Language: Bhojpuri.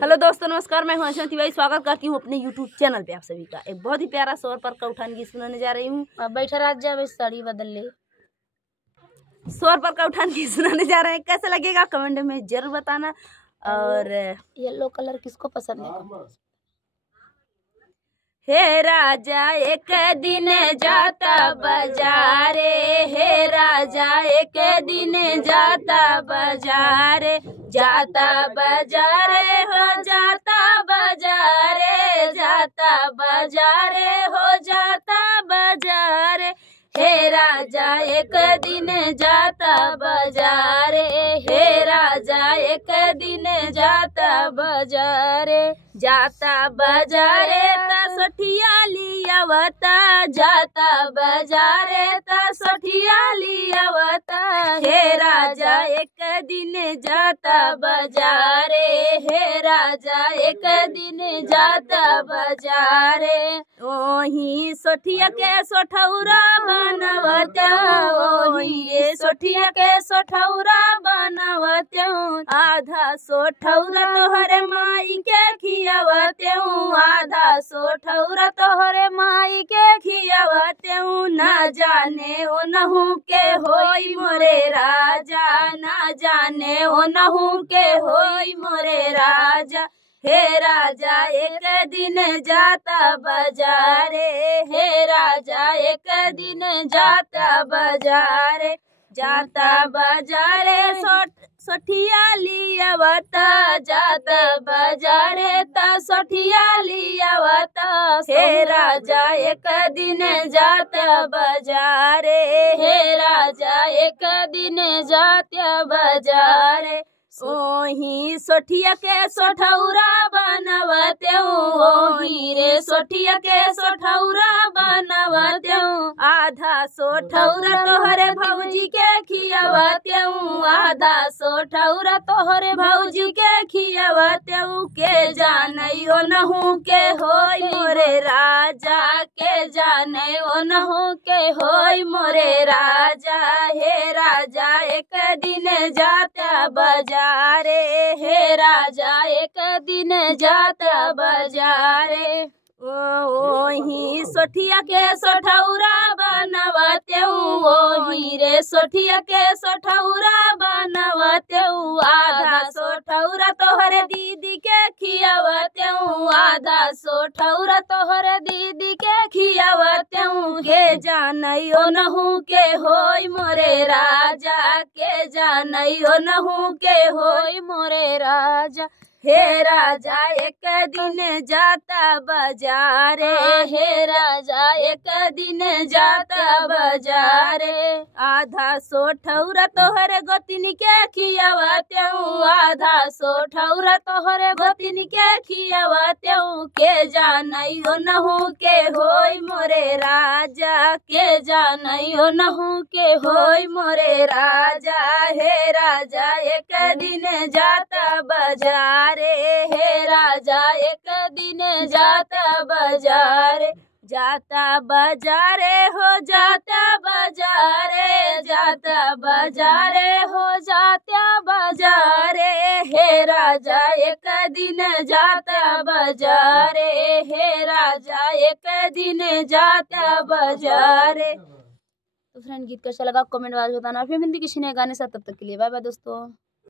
हेलो दोस्तों, नमस्कार। मैं हूं अंशना तिवारी। स्वागत करती हूं अपने यूट्यूब चैनल पे आप सभी का। एक बहुत ही प्यारा सौर पर का उठान गीत सुनाने जा रही हूं। बैठा राजा साड़ी बदल ले। सौर पर का उठान गीत सुनाने जा रहे हैं। कैसा लगेगा कमेंट में जरूर बताना। और येलो कलर किसको पसंद है? हे राजा एक दिन जाता बाजारे, हे राजा एक दिन जाता बाजारे, जाता बाजारे हो जाता बाजारे, जाता बाजारे हो जाता बाजारे। हे राजा एक दिन जाता बाजारे, हे राजा एक दिन जाता बाजारे, जाता बाजारे ता सोठिया लियावता, जाता बाजारे ता सोठिया लियावता। हे राजा एक दिन जाता बाजारे, हे राजा एक दिन जाता बाजारे। ओही सोठिया के सोठौरा बनवता, ओही सोठिया के सोठौरा बनवता। आधा सोठौरा तोहरे माई के खियावते, आधा सोठौरा तोहरे माई के खियावते। ना जाने ओ नहू के होई मोरे राजा, ना जाने ओ नहू के होई मोरे राजा। हे राजा एक दिन जाता बाजारे, हे राजा एक दिन जाता बाजारे, जाता बाजारे सोठिया लियावता, जाता बाजारे ता सोठिया लियावता। हे राजा एक दिन जाता बाजारे, हे राजा एक दिन जाता बाजारे। ओही सोठिया के सोठौरा बनवते, ओही रे सोठिया के सोठौरा बनवते। आधा सोठौरा तोहरे भौजी के खियावते, आधा सोठौरा तोहरे भौजी के खियावते। के जानइयो नहू के होई मोरे राजा, के जानइयो नहू के होई मोरे राजा। हे राजा एक दिन जाता बाजारे, हे राजा एक दिन जाता बाजारे। ओही सोठिया के सोठौरा बनवते, ओही रे सोठिया के सोठौरा बनवते। आधा सोठौरा तोहरे दीदी के खियावते, आधा सोठौरा तोहरे दीदी के खियावते। के जानइयो नहू के होई मोरे राजा, के जानइयो नहू के होई मोरे राजा। हे राजा एक दिन जाता बाजारे, हे राजा एक दिन जाता बाजारे। आधा सोठौरा तोहरे गोतिनी के खियावते, आधा सोठौरा तोहरे गोतिनी के खियावते। के जानइयो नहू के होई मोरे राजा, के जानइयो नहू के होई मोरे राजा। हे राजा एक दिन जाता बाजारे, हे राजा एक दिन जाता बाजारे, जाता बाजारे हो जाता बाजारे, जाता बाजारे हो जाता बाजारे। हे राजा एक दिन जाता बाजारे, हे राजा एक दिन जाता बाजारे। तो फ्रेंड, गीत कैसा लगा कमेंट में बताना। फिर मिलती किसी नए गाने साथ, तब तक के लिए बाय बाय दोस्तों।